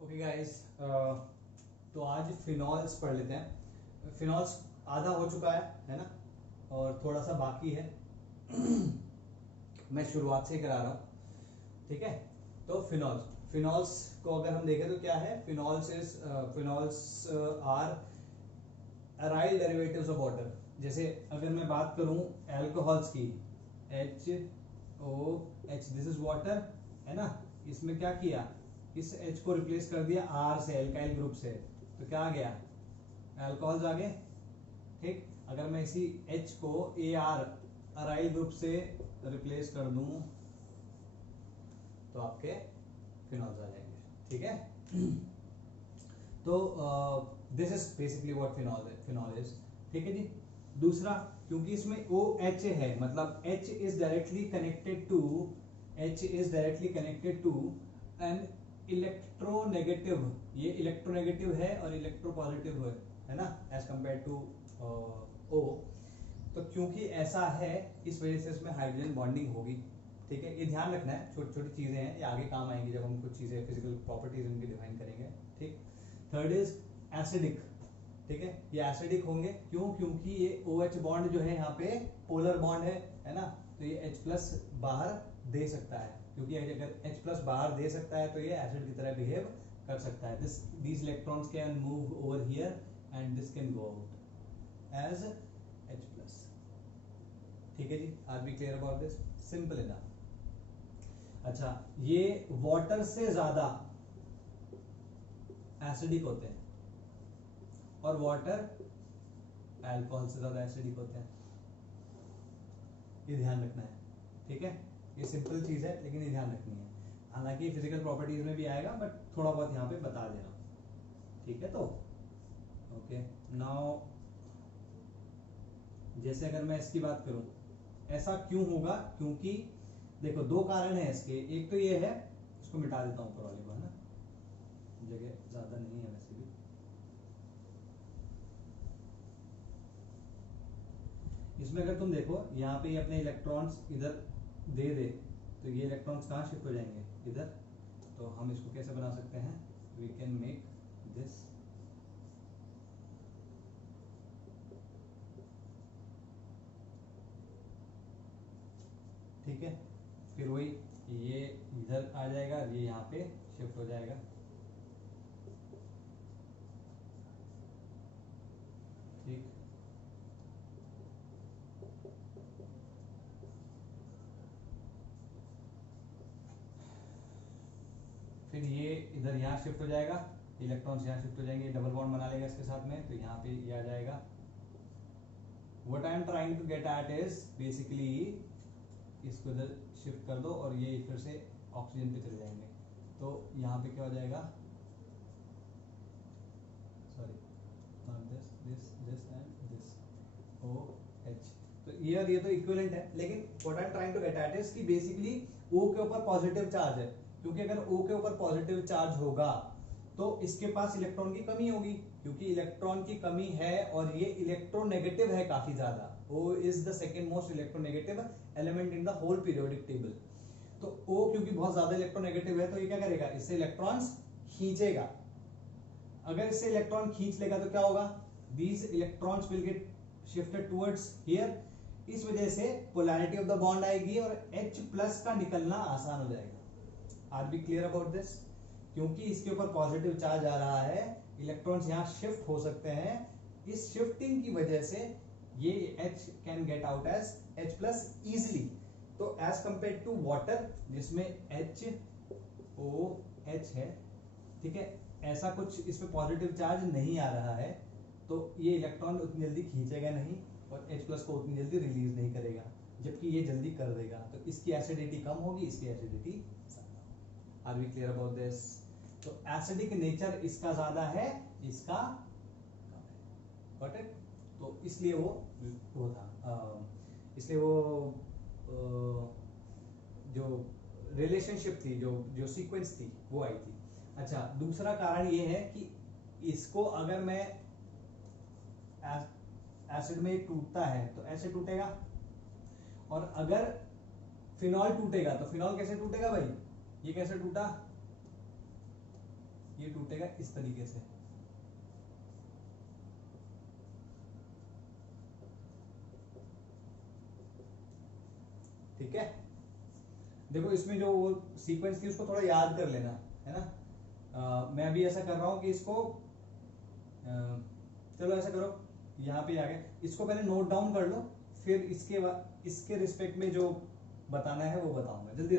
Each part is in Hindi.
ओके गाइस, तो आज फिनॉल्स पढ़ लेते हैं। फिनॉल्स आधा हो चुका है ना, और थोड़ा सा बाकी है। मैं शुरुआत से ही करा रहा हूँ, ठीक है। तो फिनॉल्स फिनॉल्स को अगर हम देखें तो क्या है, phenols are aryl derivatives of water. जैसे अगर मैं बात करूं एल्कोहल्स की, HOH, दिस इज वाटर, है ना। इसमें क्या किया, इस H को रिप्लेस कर दिया R से, एल्काइल ग्रुप से, तो क्या आ गया, अल्कोहल्स आ गए। ठीक, अगर मैं इसी H को AR, अराइल ग्रुप से रिप्लेस कर दूं तो आपके फिनॉल्स आ जाएंगे, ठीक है। तो this is basically what phenol is, ठीक है जी। दूसरा, क्योंकि इसमें OH है, मतलब H is directly connected to an electronegative, ये इलेक्ट्रोनेगेटिव है और इलेक्ट्रोपॉजिटिव है ना, एज कंपेयर टू O। तो क्योंकि ऐसा है, इस वजह से इसमें हाइड्रोजन बॉन्डिंग होगी, ठीक है। ये ध्यान रखना है, छोटी छोटी चीजें हैं, ये आगे काम आएंगी जब हम कुछ चीजें फिजिकल प्रॉपर्टीज इनकी डिफाइन करेंगे, ठीक। थर्ड इज एसिडिक, ठीक है। ये एसिडिक होंगे, क्यों, क्योंकि ये OH बॉन्ड जो है यहाँ पे पोलर बॉन्ड है ना, तो ये H+ बाहर दे सकता है, क्योंकि अगर H+ बाहर दे सकता है तो ये एसिड की तरह बिहेव कर सकता है। these electrons can move over here and this can go out as H+, ठीक है जी। Are be clear about this, simple enough. अच्छा, ये वाटर से ज्यादा एसिडिक होते हैं और वाटर अल्कोहल से ज्यादा एसिडिक होते हैं, ये ध्यान रखना है, ठीक है। ये सिंपल चीज है लेकिन ये ध्यान रखनी है, हालांकि फिजिकल प्रॉपर्टीज में भी आएगा, बट थोड़ा बहुत यहाँ पे बता दे रहा हूं, ठीक है। तो ओके, नाउ जैसे अगर मैं इसकी बात करूं, ऐसा क्यों होगा, क्योंकि देखो दो कारण है इसके। एक तो ये है, इसको मिटा देता हूं ऊपर वाले को, है ना, जगह ज्यादा नहीं है वैसे भी। इसमें अगर तुम देखो, यहाँ पे ये अपने इलेक्ट्रॉन्स इधर दे तो ये इलेक्ट्रॉन्स कहाँ शिफ्ट हो जाएंगे, इधर। तो हम इसको कैसे बना सकते हैं, वी कैन मेक दिस, ठीक है। फिर वही, ये इधर आ जाएगा, ये यहाँ पे शिफ्ट हो जाएगा, ठीक। फिर ये इधर यहाँ शिफ्ट हो जाएगा, इलेक्ट्रॉन्स यहाँ शिफ्ट हो जाएंगे, डबल बॉन्ड बना लेगा इसके साथ में, तो यहाँ पे ये आ जाएगा। What I am trying to get at is basically, इसको इधर शिफ्ट कर दो और ये फिर से ऑक्सीजन पे चले जाएंगे, तो यहाँ पे क्या हो जाएगा, sorry, not this, this and this, OH। तो ये और ये तो इक्विवेलेंट है, लेकिन what I am trying to get at is कि बेसिकली O के ऊपर पॉजिटिव चार्ज है, क्योंकि अगर O के ऊपर पॉजिटिव चार्ज होगा तो इसके पास इलेक्ट्रॉन की कमी होगी, क्योंकि इलेक्ट्रॉन की कमी है और ये इलेक्ट्रोनेगेटिव है काफी ज्यादा। O is the second most electronegative element in the whole periodic table. तो O क्योंकि बहुत ज्यादा इलेक्ट्रोनेगेटिव है, तो ये क्या करेगा, इससे इलेक्ट्रॉन्स खींचेगा। अगर इससे इलेक्ट्रॉन खींच लेगा तो क्या होगा, these electrons will get shifted towards here, इस वजह से पोलैरिटी ऑफ द बॉन्ड आएगी और H+ का निकलना आसान हो जाएगा। Are be clear about this, क्योंकि इसके ऊपर पॉजिटिव चार्ज आ रहा है, इलेक्ट्रॉन्स यहां शिफ्ट हो सकते हैं, इस शिफ्टिंग की वजह से ये H can get out as H+ easily. तो एज कंपेयर टू वाटर जिसमें HOH है, ठीक है, ऐसा कुछ इस पे पॉजिटिव चार्ज नहीं आ रहा है, तो ये इलेक्ट्रॉन उतनी जल्दी खींचेगा नहीं और H+ को उतनी जल्दी रिलीज नहीं करेगा, जबकि ये जल्दी कर देगा। तो इसकी एसिडिटी कम होगी, इसकी एसिडिटी ज्यादा होगी। Are we clear about this? तो एसिडिक नेचर इसका ज्यादा है, इसका कम है, गॉट इट। तो इसलिए वो था, इसलिए वो जो रिलेशनशिप थी, जो जो सीक्वेंस थी वो आई थी। अच्छा, दूसरा कारण ये है कि इसको अगर मैं एसिड में टूटता है तो ऐसे टूटेगा, और अगर फिनॉल टूटेगा तो फिनॉल कैसे टूटेगा भाई, ये कैसे टूटा, ये टूटेगा इस तरीके से। ठीक है, देखो इसमें जो वो सीक्वेंस थी उसको थोड़ा याद कर लेना, है ना। मैं अभी ऐसा कर रहा हूं कि इसको चलो ऐसा करो, यहाँ पे आ गए, इसको पहले नोट डाउन कर लो, फिर इसके बाद इसके रिस्पेक्ट में जो बताना है वो बताऊंगा। जल्दी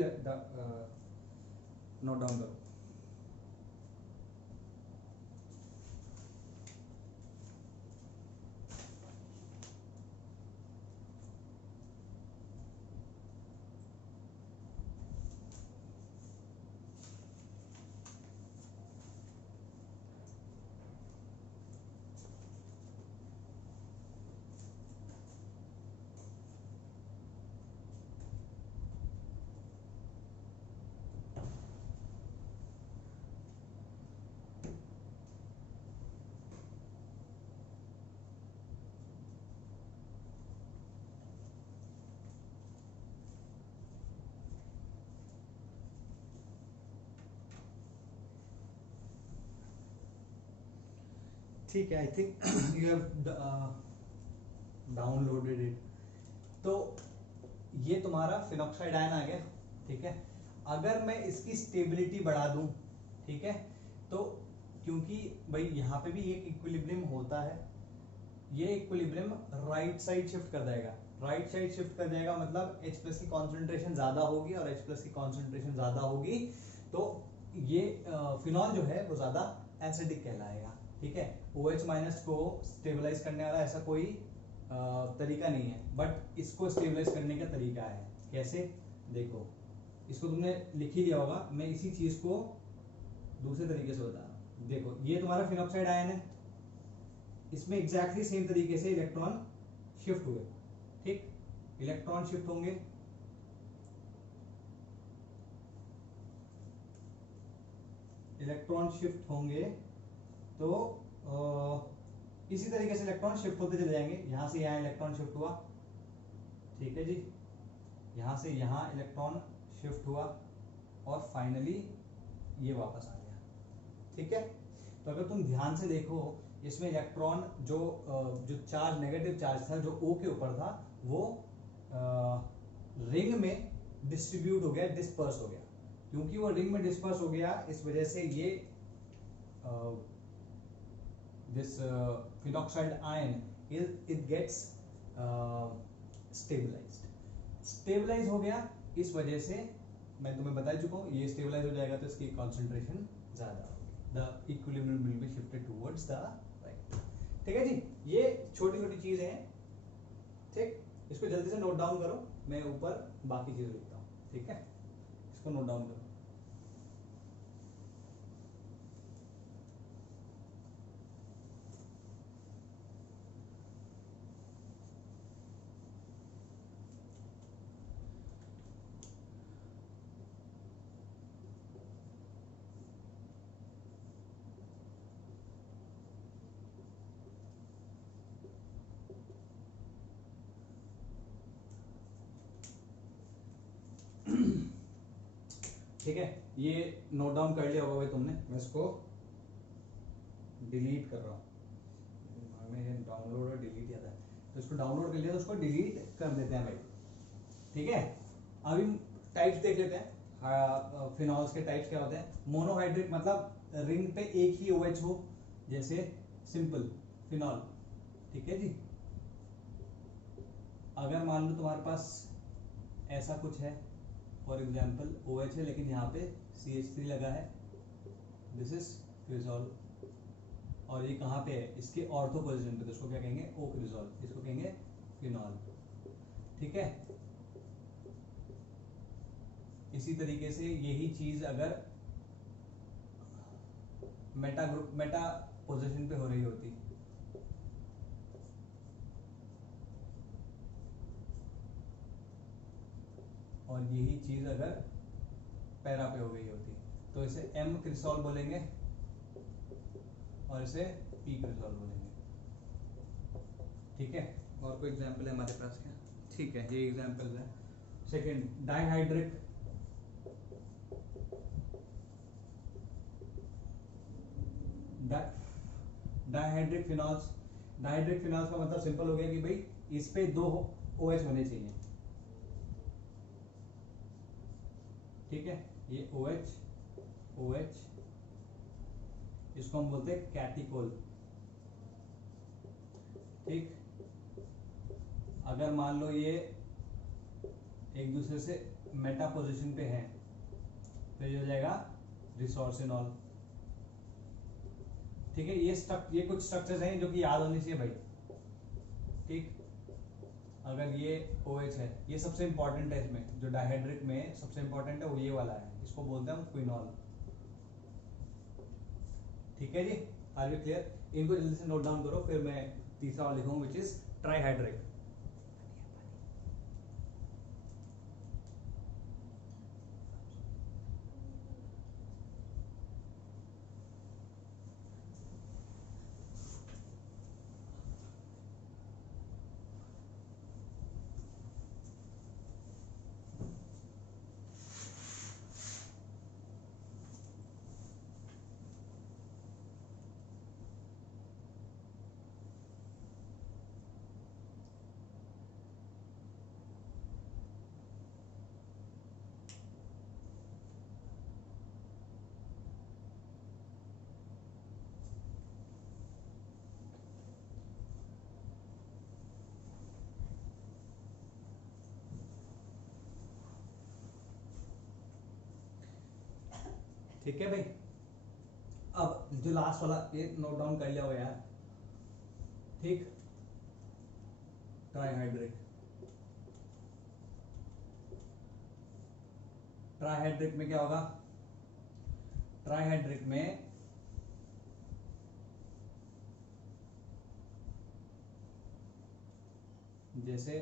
नोट डाउन करो। ठीक है, I think you have downloaded it. तो ये तुम्हारा फिनॉक्साइड आयन आ गया। ठीक है, अगर मैं इसकी स्टेबिलिटी बढ़ा दूं, ठीक है, तो क्योंकि भाई यहाँ पे भी एक इक्विलिब्रियम होता है, ये इक्विलिब्रियम राइट साइड शिफ्ट कर जाएगा। राइट साइड शिफ्ट कर जाएगा मतलब H प्लस की कॉन्सेंट्रेशन ज्यादा होगी, और H प्लस की कॉन्सेंट्रेशन ज्यादा होगी तो ये फिनॉल जो है वो ज्यादा एसिडिक कहलाएगा। ठीक है, OH माइनस को स्टेबलाइज करने वाला ऐसा कोई तरीका नहीं है, बट इसको स्टेबलाइज करने का तरीका है। कैसे, देखो इसको तुमने लिख ही लिया होगा, मैं इसी चीज को दूसरे तरीके से बता रहा हूं। देखो ये तुम्हारा फिनॉक्साइड आयन है, इसमें एग्जैक्टली सेम तरीके से इलेक्ट्रॉन शिफ्ट हुए। ठीक, इलेक्ट्रॉन शिफ्ट होंगे, इलेक्ट्रॉन शिफ्ट होंगे तो इसी तरीके से इलेक्ट्रॉन शिफ्ट होते चले जाएंगे। यहां से यहां इलेक्ट्रॉन शिफ्ट हुआ, ठीक है जी, यहां से यहां इलेक्ट्रॉन शिफ्ट हुआ, और फाइनली ये वापस आ गया। ठीक है, तो अगर तुम ध्यान से देखो इसमें इलेक्ट्रॉन जो चार्ज नेगेटिव चार्ज था जो O के ऊपर था वो रिंग में डिस्ट्रीब्यूट हो गया, डिस्पर्स हो गया। क्योंकि वो रिंग में डिस्पर्स हो गया, इस वजह से ये this phenoxide ion it gets stabilized। Stabilise हो गया, इस वजह से मैं तुम्हें बता चुका हूं, ये स्टेबलाइज हो जाएगा तो इसकी कंसंट्रेशन ज्यादा होगी, the equilibrium will be shifted towards the right. ठीक है जी, ये छोटी छोटी चीजें हैं। ठीक, इसको जल्दी से नोट डाउन करो, मैं ऊपर बाकी चीजें लिखता हूं। ठीक है, इसको नोट डाउन करो। ठीक है, ये नोट डाउन कर लिया होगा भाई तुमने, मैं इसको डिलीट कर रहा हूँ। मैं डाउनलोड और डिलीट याद है, तो इसको डाउनलोड कर लिया तो उसको डिलीट कर देते हैं भाई। ठीक है, अभी टाइप्स देख लेते हैं। फिनॉल्स के टाइप्स क्या होते हैं। मोनोहाइड्रिक मतलब रिंग पे एक ही OH हो, जैसे सिंपल फिनॉल। ठीक है जी, अगर मान लो तुम्हारे पास ऐसा कुछ है, फॉर एग्जाम्पल OH है लेकिन यहाँ पे CH3 लगा है, दिस इज क्रिजोल, और ये कहाँ पे है, इसके ऑर्थो पोजीशन पे, तो इसको क्या कहेंगे, O क्रिजोल, इसको कहेंगे फिनॉल। ठीक है, इसी तरीके से यही चीज अगर मेटा ग्रुप मेटा पोजीशन पे हो रही होती, और यही चीज अगर पैरा पे हो गई होती, तो इसे M क्रिसोल बोलेंगे और इसे P क्रिसोल बोलेंगे। ठीक है, और कोई एग्जांपल है हमारे पास क्या। ठीक है, ये एग्जांपल है। Second, dihydric dihydric phenols, dihydric phenols का मतलब सिंपल हो गया कि भाई इस पे 2 OH होने चाहिए, ठीक है, ये OH OH, इसको हम बोलते हैं कैटिकोल, ठीक। अगर मान लो ये एक दूसरे से मेटा पोजीशन पे है तो ये हो जाएगा रिसोर्सिनॉल, ठीक है। ये कुछ स्ट्रक्चर्स हैं जो कि याद होनी चाहिए भाई, ठीक। अगर ये OH है, ये सबसे इंपॉर्टेंट है इसमें, जो डाइहाइड्रिक में सबसे इंपॉर्टेंट है वो ये वाला है, इसको बोलते हैं हम क्विनॉल, ठीक है जी। Are you clear? इनको जल्दी से नोट डाउन करो, फिर मैं तीसरा वाला लिखूंगा विच इज ट्राइहाइड्रिक। ठीक है भाई, अब जो लास्ट वाला ये नोट डाउन कर लिया हो यार, ठीक। ट्राइहाइड्रिक, ट्राइहाइड्रिक में क्या होगा? ट्राइहाइड्रिक में जैसे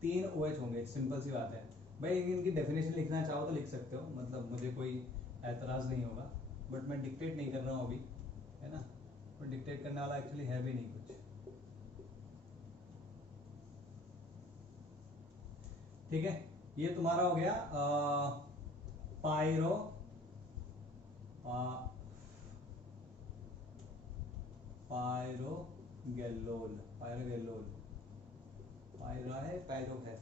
3 OH होंगे, सिंपल सी बात है भाई। इनकी डेफिनेशन लिखना चाहो तो लिख सकते हो, मतलब मुझे कोई एतराज नहीं होगा, बट मैं डिक्टेट नहीं कर रहा हूँ अभी, है ना, और डिक्टेट करने वाला एक्चुअली है भी नहीं कुछ, ठीक है। ये तुम्हारा हो गया पायरो पायरोगेलोल, पायरोगेलोल, पायरा है पायरो है,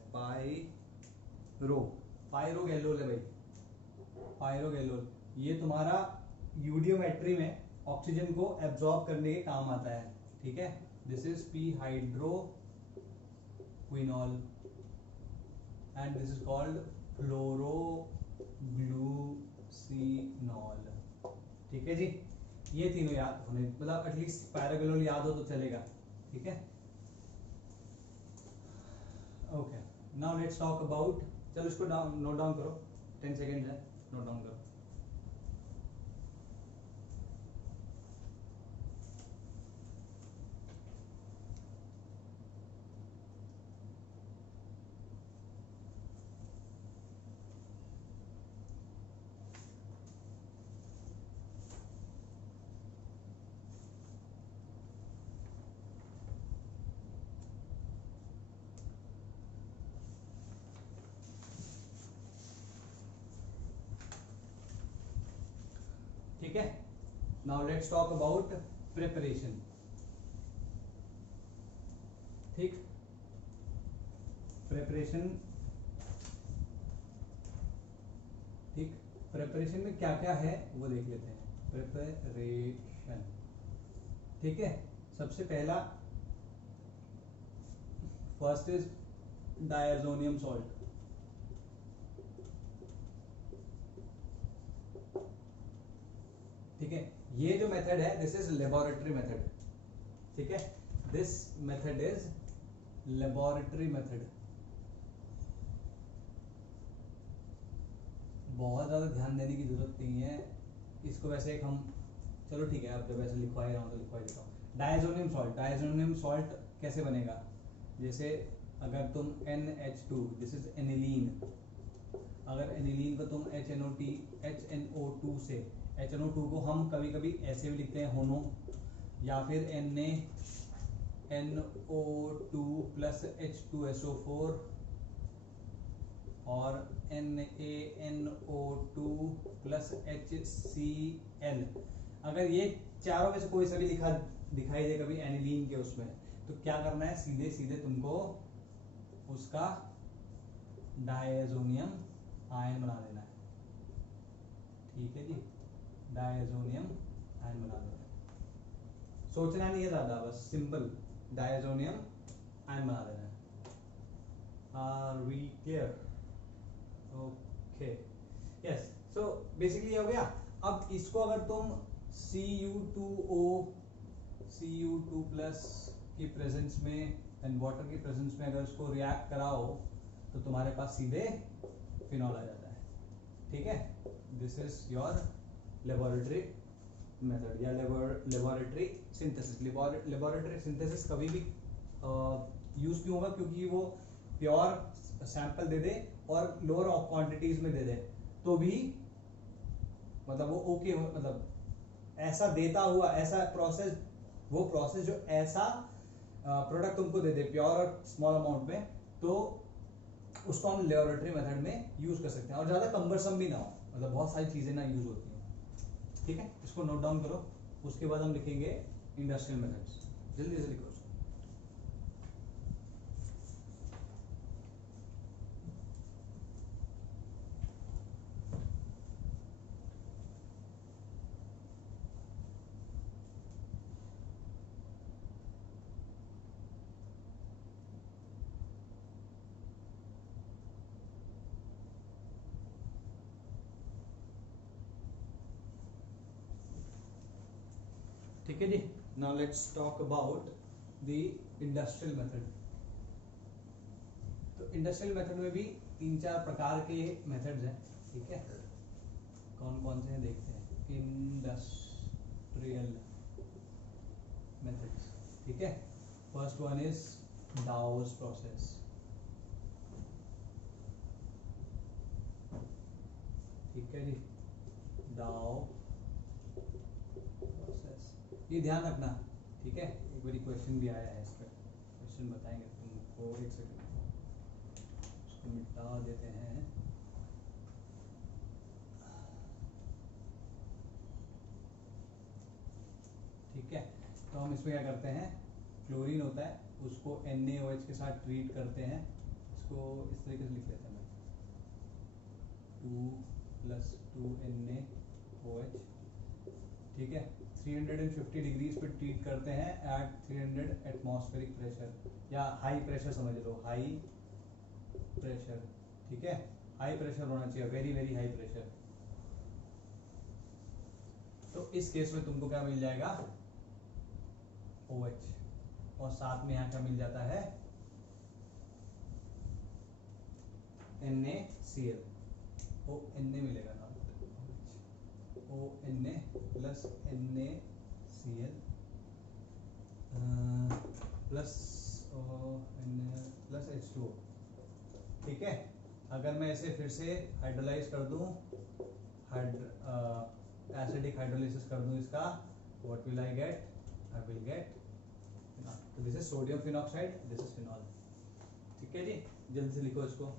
पायरोगेलोल है भाई, पायरोगेलोल। ये तुम्हारा यूडियोमेट्री में ऑक्सीजन को एब्जॉर्ब करने के काम आता है, ठीक है। This is P hydroquinol and this is called phloroglucinol, ठीक है जी। ये तीनों याद होने, मतलब एटलीस्ट पैरागोलोल याद हो तो चलेगा, ठीक है। Okay, now let's talk about, चलो इसको नोट डाउन करो, 10 सेकेंड है, नोट डाउन करो। ठीक है, now let's talk about preparation, ठीक। प्रिपरेशन, ठीक, प्रिपरेशन में क्या क्या है वो देख लेते हैं। प्रिपरेशन, ठीक है। सबसे पहला फर्स्ट इज डायजोनियम सॉल्ट, ठीक है। ये जो मेथड है दिस इज लेबोरेटरी मेथड, ठीक है। This method is laboratory method, बहुत ज्यादा ध्यान देने की जरूरत नहीं है इसको, वैसे एक हम, चलो ठीक है, अब जब वैसे लिखवा ही रहा हूँ तो लिखवा ही देता हूँ। डायजोनियम सॉल्ट, डायजोनियम सॉल्ट कैसे बनेगा? जैसे अगर तुम NH2, दिस इज एनिलीन, अगर एनिलीन को तुम HNO2 से, HNO2 को हम कभी कभी ऐसे भी लिखते हैं होनो, या फिर NaNO2 प्लस H2SO4 और NaNO2 प्लस HCl, अगर ये चारों में से कोई सा भी दिखाई दे कभी एनिलीन के उसमें, तो क्या करना है, सीधे सीधे तुमको उसका डायजोनियम आयन बना देना है। ठीक है जी, डायजोनियम आयन बना देना है, सोचना नहीं है ज्यादा, बस सिंपल डायजोनियम आयन बना देना है। Are we clear? Okay, yes. So basically हो गया। अब इसको अगर तुम Cu2O Cu2 प्लस की प्रेजेंस में एंड वाटर की प्रेजेंस में अगर इसको रिएक्ट कराओ तो तुम्हारे पास सीधे फिनॉल आ जाता है। ठीक है, this is your laboratory method या लेबोरेटरी सिंथेसिस। लेबोरेटरी सिंथेसिस कभी भी यूज क्यों होगा, क्योंकि वो प्योर सैंपल दे दे और लोअर क्वांटिटीज में दे दे तो भी मतलब वो ओके, मतलब ऐसा देता हुआ ऐसा प्रोसेस, वो प्रोसेस जो ऐसा प्रोडक्ट तुमको दे दे प्योर और स्मॉल अमाउंट में, तो उसको हम लेबोरेटरी मेथड में यूज कर सकते हैं और ज्यादा कम्बरसम भी ना हो, मतलब बहुत सारी चीजें ना यूज होती हैं। ठीक है, इसको नोट डाउन करो, उसके बाद हम लिखेंगे इंडस्ट्रियल मेथड्स। जल्दी से लिखो। ठीक है जी, now let's talk about the industrial method. तो इंडस्ट्रियल मेथड में भी 3-4 प्रकार के मेथड्स हैं। ठीक है, कौन कौन से हैं देखते हैं। इंडस्ट्रियल मेथड्स, ठीक है, फर्स्ट वन इज डाउस प्रोसेस। ठीक है जी, डाउ प्रोसेस, ये ध्यान रखना। ठीक है, एक बारी क्वेश्चन भी आया है इस पर, क्वेश्चन बताएंगे तुमको। एक सेकंड, इसको मिटा देते हैं। ठीक है, तो हम इसमें क्या करते हैं, क्लोरीन होता है उसको NaOH के साथ ट्रीट करते हैं। इसको इस तरीके से लिख लेते हैं, 2 + 2 NaOH। ठीक है, 350 डिग्रीज पे ट्रीट करते हैं एट 300 एटमॉस्फेरिक प्रेशर, या हाई प्रेशर समझ लो, हाई प्रेशर। ठीक है, हाई प्रेशर होना चाहिए, वेरी वेरी हाई प्रेशर। तो इस केस में तुमको क्या मिल जाएगा, OH, और साथ में यहाँ क्या मिल जाता है, NaCl, Na मिलेगा ना, ONA plus NaCl plus plus H2O। ठीक है, अगर मैं इसे फिर से हाइड्रोलाइज कर दूं, एसिडिक हाइड्रोलिसिस कर दूं इसका, what will I get, I will get phenol. तो this is sodium phenoxide, this is phenol. ठीक है जी, जल्दी से लिखो इसको।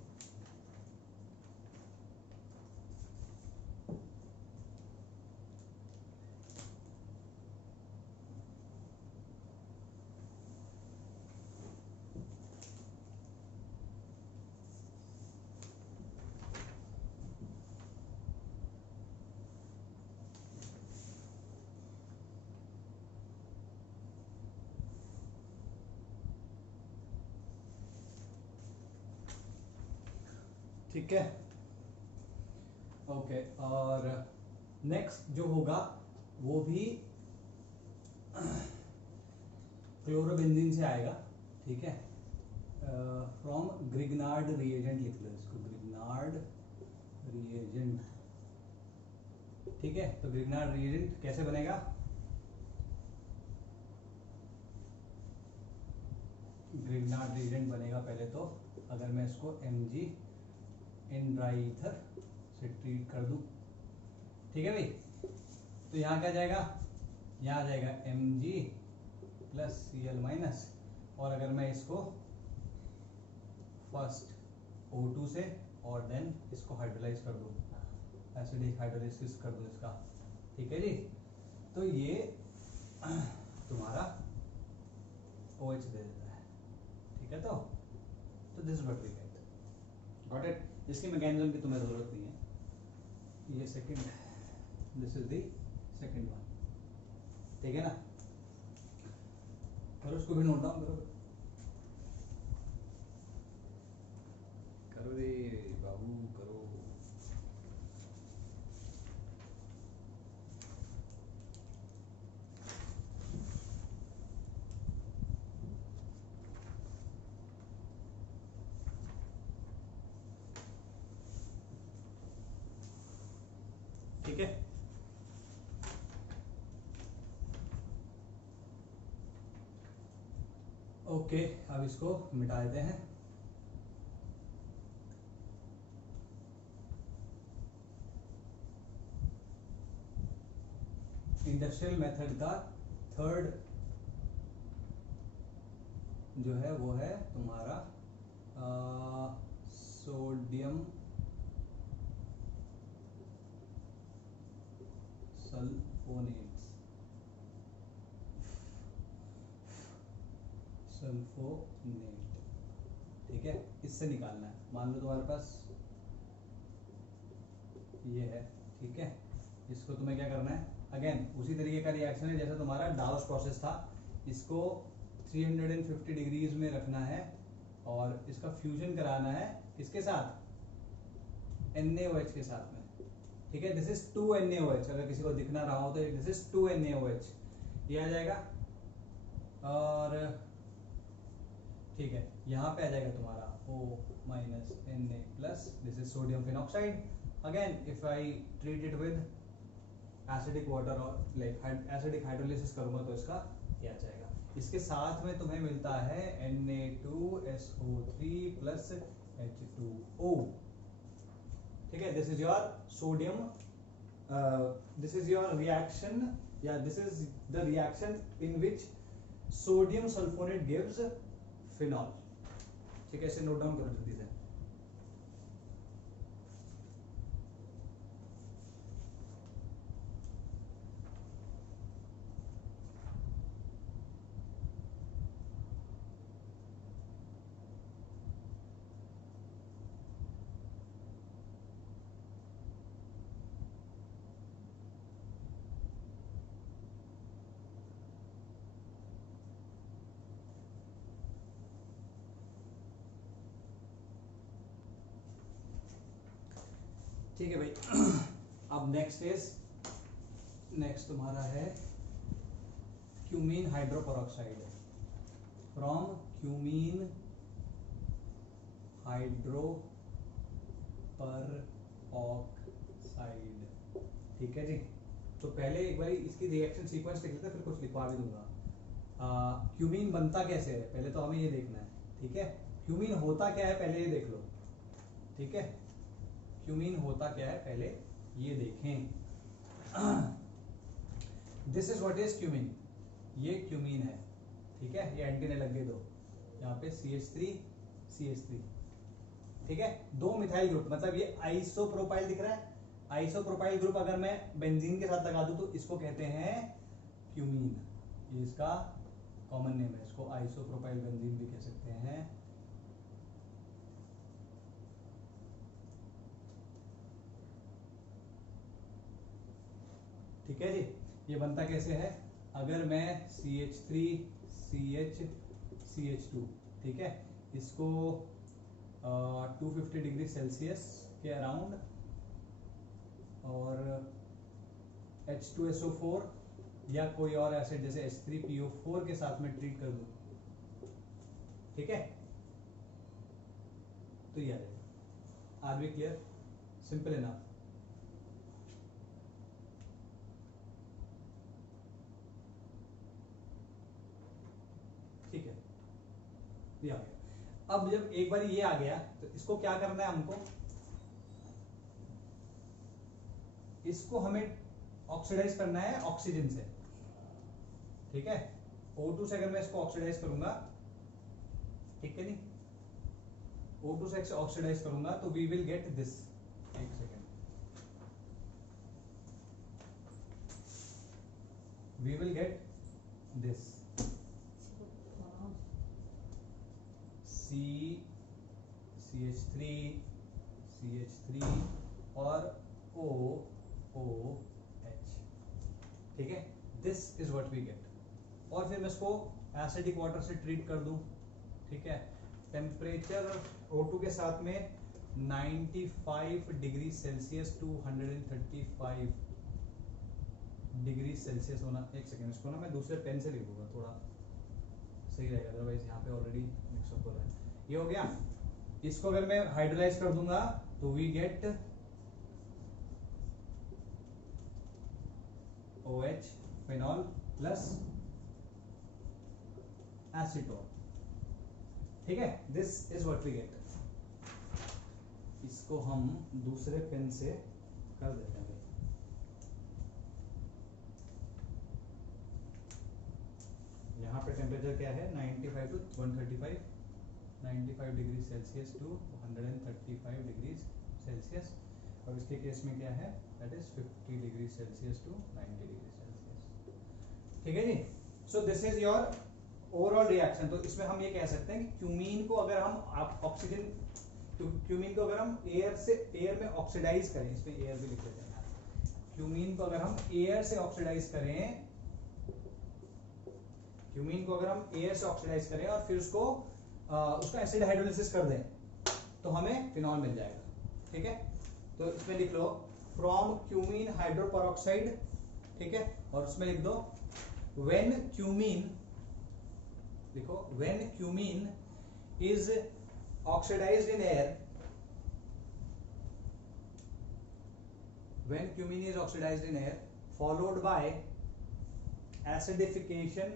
ठीक है, ओके, और नेक्स्ट जो होगा वो भी क्लोरोबेंजीन से आएगा। ठीक है, फ्रॉम ग्रिग्नार्ड रिएजेंट लिख लो इसको, ग्रिग्नार्ड रिएजेंट। ठीक है, तो ग्रिग्नार्ड रिएजेंट कैसे बनेगा, ग्रिग्नार्ड रिएजेंट बनेगा पहले तो अगर मैं इसको Mg इन ड्राई ईथर से ट्रीट कर दूं। ठीक है भाई, तो यहाँ क्या जाएगा, यहाँ आ जाएगा Mg प्लस Cl-, और अगर मैं इसको फर्स्ट O2 से और देन इसको हाइड्रोलाइज कर दूं, एसिडिक हाइड्रोलिसिस कर दूं इसका। ठीक है जी, तो ये तुम्हारा OH दे देता है, ठीक है। तो this is what we get, got it. इसकी मैकेनिज्म की तुम्हें जरूरत नहीं है। ये second, this is the second one, ठीक है ना। करो इसको भी नोट डाउन करो, करो रे बाबू करो। ठीक है, ओके। अब इसको मिटा देते हैं। इंडस्ट्रियल मेथड का थर्ड जो है वो है तुम्हारा सोडियम सल्फोनेट्स, सल्फोनेट, ठीक है। इससे निकालना है। मान लो तुम्हारे पास ये है, ठीक है। इसको तुम्हें क्या करना है, अगेन उसी तरीके का रिएक्शन है जैसे तुम्हारा डाउस प्रोसेस था। इसको 350 डिग्रीज में रखना है और इसका फ्यूजन कराना है किसके साथ, NaOH के साथ में, ठीक है। दिस इज 2NaOH, अगर किसी को दिखना रहा हो तो दिस इज 2NaOH, ये आ जाएगा। और ठीक है, यहाँ पे आ जाएगा तुम्हारा O-Na+, this is sodium phenoxide. Again if I treat it with acidic water और लाइक एसिडिक हाइड्रोलिसिस करूंगा तो इसका क्या आ जाएगा। इसके साथ में तुम्हें मिलता है Na2SO3 प्लस H2O, ठीक है। This is your sodium, this is your reaction, या this is the reaction in which sodium sulphonate gives phenol, ठीक है। इसे नोट डाउन करो जल्दी से। ठीक है भाई। अब नेक्स्ट तुम्हारा है cumene hydroperoxide. From cumene hydroperoxide, ठीक है जी। तो पहले एक बार इसकी रिएक्शन सीक्वेंस लिख लेते हैं, फिर कुछ लिखवा भी दूंगा। क्यूमीन बनता कैसे है पहले तो हमें ये देखना है, ठीक है। क्यूमीन होता क्या है पहले ये देख लो, ठीक है। क्यूमीन होता क्या है पहले ये देखें। This is what is cumene, ये क्यूमीन है, ठीक है। ये एंटीने लग गए दो, यहाँ पे CH3 CH3, ठीक है। दो मिथाइल ग्रुप, मतलब ये आइसोप्रोपाइल दिख रहा है। आइसोप्रोपाइल ग्रुप अगर मैं बेंजीन के साथ लगा दूं तो इसको कहते हैं क्यूमीन, ये इसका कॉमन नेम है। इसको आइसोप्रोपाइल बेंजीन भी कह सकते हैं। ठीक है जी। ये बनता कैसे है, अगर मैं CH3 CH CH2, ठीक है, इसको 250 डिग्री सेल्सियस के अराउंड और H2SO4 या कोई और एसिड जैसे H3PO4 के साथ में ट्रीट कर दूं, ठीक है, तो ये आ जाएगा। Are we clear, simple enough. ठीक है, ये आ गया। अब जब एक बार ये आ गया तो इसको क्या करना है हमको, इसको हमें ऑक्सीडाइज करना है ऑक्सीजन से, ठीक है। O2 से अगर मैं इसको ऑक्सीडाइज करूंगा, ठीक है नहीं, O2 से ऑक्सीडाइज करूंगा तो वी विल गेट दिस। एक second, we will get this CH3 CH3 और OOH, ठीक है, this is what we get. और फिर मैं इसको एसिडिक वाटर से ट्रीट कर दूं, ठीक है, टेम्परेचर O2 के साथ में 95 degree Celsius to 135 degree Celsius होना। एक सेकेंड, इसको ना मैं दूसरे पेन से लिख दूंगा, थोड़ा सही रहेगा, अदरवाइज यहाँ पे ऑलरेडी मिक्सअप हो रहा है। ये हो गया। इसको अगर मैं हाइड्रोलाइज कर दूंगा तो we get OH phenol plus acetone, ठीक है, this is what we get. इसको हम दूसरे पेन से कर देते हैं। यहाँ पे टेम्परेचर क्या है, 95 to 135, 95 degree Celsius to 135 degree Celsius, और इसके केस में क्या है, that is 50 degree Celsius to 90 degree Celsius, ठीक है जी। So this is your overall reaction. तो इसमें हम ये कह सकते हैं कि क्यूमीन को अगर हम ऑक्सीजन, क्यूमीन को अगर हम एयर में ऑक्सीडाइज करें, इसमें एयर भी लिख देते हैं, क्यूमीन को अगर हम एयर से ऑक्सीडाइज करें, क्यूमीन को अगर हम एयर से ऑक्सीडाइज करें और फिर उसको उसका एसिड हाइड्रोलिसिस कर दें तो हमें फिनॉल मिल जाएगा, ठीक है। तो इसमें लिख लो फ्रॉम क्यूमीन हाइड्रोपेरोक्साइड, ठीक है, और उसमें लिख दो व्हेन क्यूमीन, लिखो when cumene is oxidised in air, when cumene is oxidised in air followed by acidification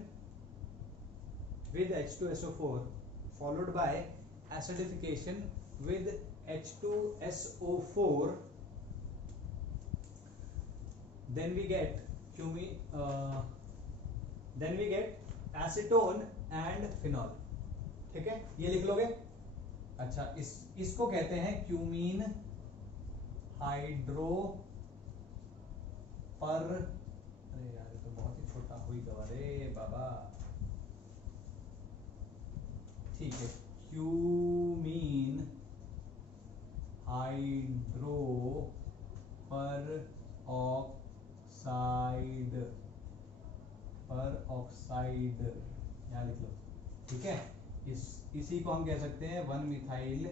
with H2SO4, followed by acidification with H2SO4, then we get then we get acetone and phenol, ठीक है, ये लिख लोगे। अच्छा, इसको कहते हैं क्यूमीन हाइड्रो पर, अरे यार ये तो बहुत ही छोटा हुई गवा रे बाबा, ठीक है, क्यूमीन हाइड्रो पर ऑक्साइड, यहाँ लिख लो, ठीक है। इसी को हम कह सकते हैं 1 मिथाइल,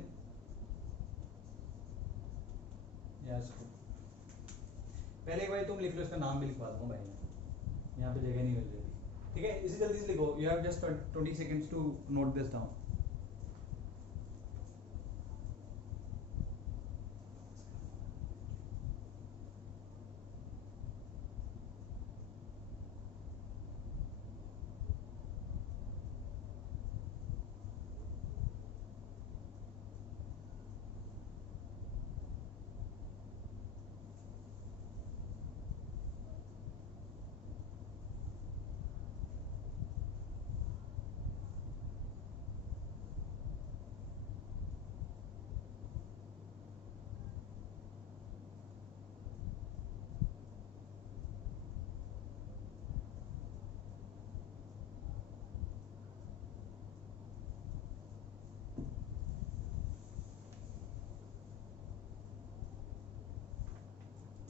पहले एक बार तुम लिख लो, इसका नाम भी लिखवा दूंगा भाई, यहाँ पे जगह नहीं मिल रही, ठीक है, इसी जल्दी से लिखो, you have just 20 seconds to note this down.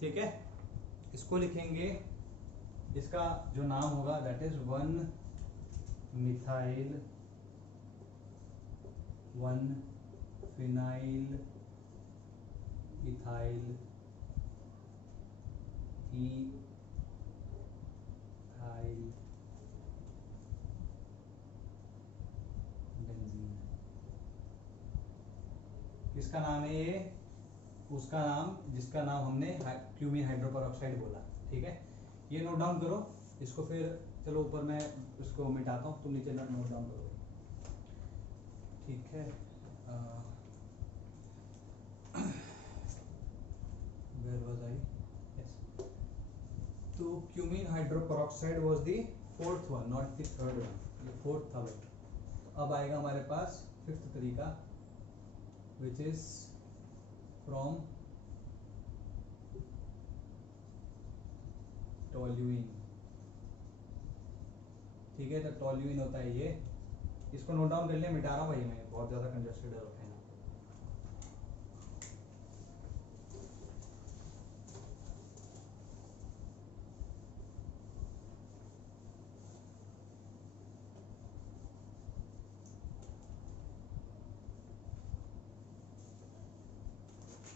ठीक है, इसको लिखेंगे, इसका जो नाम होगा that is 1 methyl 1 phenyl ethyl ethyl benzene. किसका नाम है ये, उसका नाम जिसका नाम हमने क्यूमीन हाइड्रोपेरोक्साइड बोला, ठीक है, ये नोट डाउन करो इसको। फिर चलो ऊपर मैं इसको मिटाता हूँ, तुम नीचे नोट डाउन करो, ठीक है। वेयर वाज आई, यस, तो cumene hydroperoxide was the 4th one, not the 3rd one, ये 4th था बेटा। अब आएगा हमारे पास 5th तरीका, विच इज from toluene, ठीक है, तो टोल्यूइन होता है ये, इसको नोट डाउन कर लिया, मिटा रहा हूँ भाई, मैं बहुत ज्यादा कंजस्टेड हो रखा है।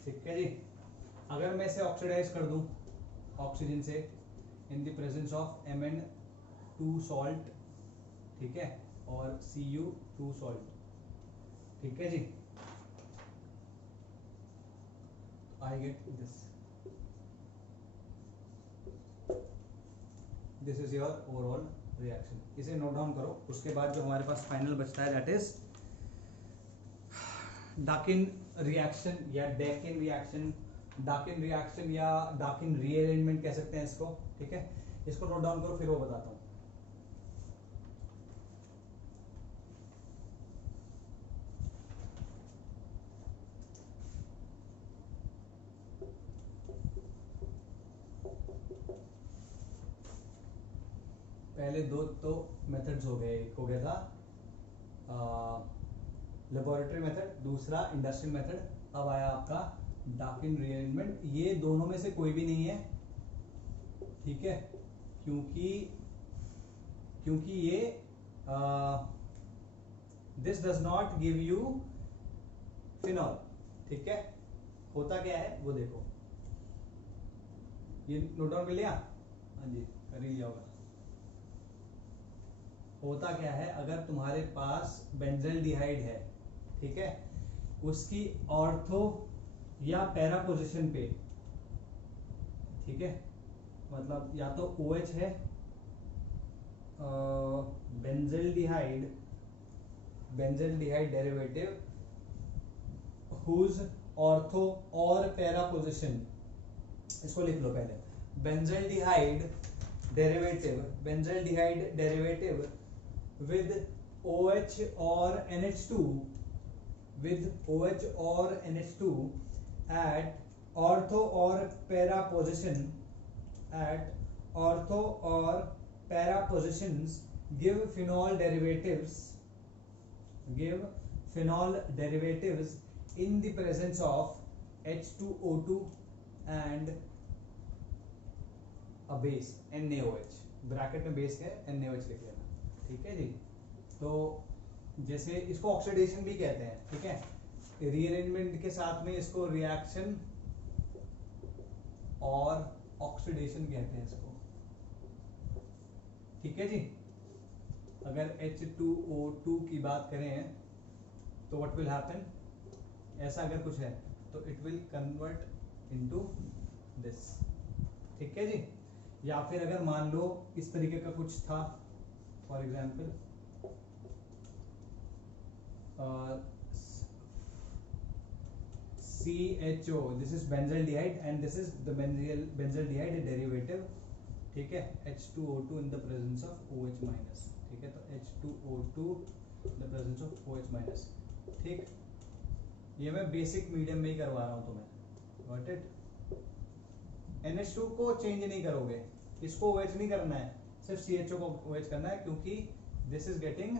ठीक है जी, अगर मैं इसे ऑक्सीडाइज कर दूं ऑक्सीजन से in the presence of Mn2 salt, ठीक है, और Cu2 सॉल्ट, ठीक है जी, I get this is your overall reaction. इसे नोट डाउन करो। उसके बाद जो हमारे पास फाइनल बचता है दैट इज डाकिन रिएक्शन या डेकिन रिएक्शन, डाकिन रिएक्शन या डाकिन रीअरेंजमेंट कह सकते हैं इसको, ठीक है। इसको नोट डाउन करो, फिर वो बताता हूँ। पहले दो तो मेथड्स हो गए, एक हो गया था लेबोरेटरी मेथड, दूसरा इंडस्ट्रियल मेथड, अब आया आपका डाकिन रीअरेंजमेंट। ये दोनों में से कोई भी नहीं है, ठीक है, क्योंकि क्योंकि ये this does not give you phenol, ठीक है। होता क्या है वो देखो, ये नोट डाउन कर लिया, हाँ जी कर ही लिया होगा। होता क्या है, अगर तुम्हारे पास बेंजल्डिहाइड है, ठीक है, उसकी ऑर्थो या पैरा पोजीशन पे, ठीक है, मतलब या तो OH है, बेंजल्डिहाइड डेरिवेटिव हुज ऑर्थो और पैरा पोजीशन, इसको लिख लो पहले, benzaldehyde derivative with OH or NH2 at ortho or para positions give phenol derivatives in the presence of H2O2 and a base NaOH, bracket में बेस है NaOH लिख लेना, ठीक है जी। तो जैसे इसको ऑक्सीडेशन भी कहते हैं, ठीक है, रीअरेंजमेंट के साथ में इसको रिएक्शन और ऑक्सीडेशन कहते हैं इसको, ठीक है जी। अगर H2O2 की बात करें तो व्हाट विल हैपन, ऐसा अगर कुछ है तो it will convert into this, ठीक है जी। या फिर अगर मान लो इस तरीके का कुछ था, for example CHO, this is benzaldehyde and this is the benzaldehyde derivative, ठीक है, H2O2 in the presence of OH minus, ठीक है, तो H2O2 in the presence of OH minus, ठीक। ये मैं बेसिक मीडियम में ही करवा रहा हूं तुम्हें, गॉट इट। NH2 को चेंज नहीं करोगे, इसको OH नहीं करना है, सिर्फ CHO को OH करना है, क्योंकि this is getting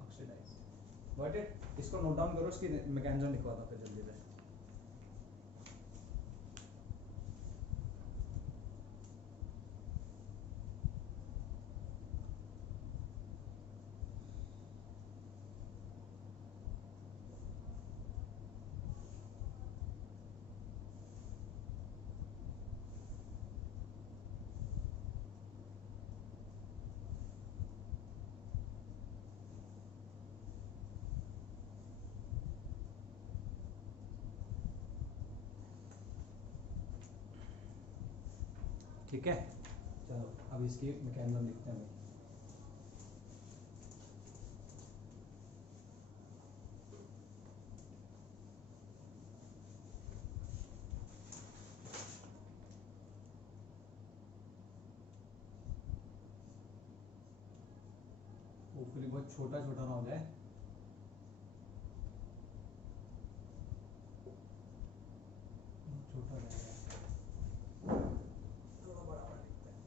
oxidised, got it. इसको नोट डाउन करो, इसकी मैकेनिज्म लिखवाता हूं जल्दी से। ठीक है, चलो अब इसकी मैकेनिज्म लिखते हैं। होपफुली बहुत छोटा छोटा ना हो जाए, छोटा रहेगा, थोड़ा बड़ा बड़ा लिखते हैं।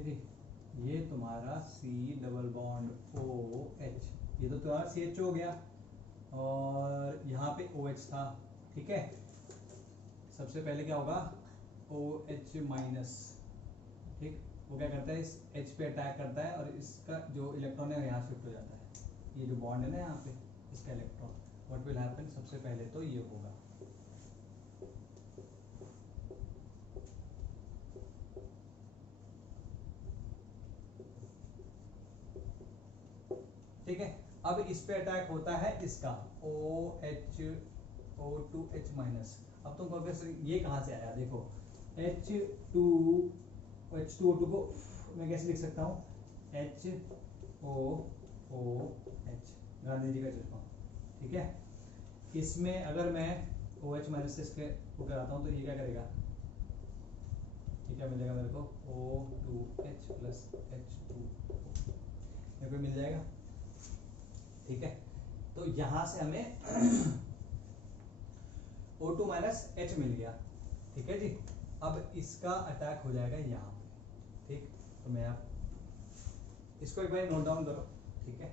है जी। ये तुम्हारा C डबल बॉन्ड OH, ये तो तुम्हारा CH हो गया, और यहाँ पे OH था, ठीक है। सबसे पहले क्या होगा, OH माइनस, ठीक, वो क्या करता है, इस H पे अटैक करता है और इसका जो इलेक्ट्रॉन है यहाँ शिफ्ट हो जाता है। ये जो बॉन्ड है ना यहाँ पे, इसका इलेक्ट्रॉन, व्हाट विल हैपन, सबसे पहले तो ये होगा, ठीक है। अब इस पे अटैक होता है इसका OH O2H माइनस। अब तुम कहोगे सर ये कहाँ से आया, देखो H2O2 को मैं कैसे लिख सकता हूँ, HOOH, गांधी जी का चश्मा, ठीक है। इसमें अगर मैं OH माइनस से इसके वो कराता हूँ तो ये क्या करेगा, ये क्या मिलेगा मेरे को, O2H प्लस H2O, मेरे को मिल जाएगा, ठीक है। तो यहां से हमें O2 माइनस H मिल गया, ठीक है जी। अब इसका अटैक हो जाएगा यहाँ पे, ठीक। तो मैं आप इसको एक बार नोट डाउन करो, ठीक है।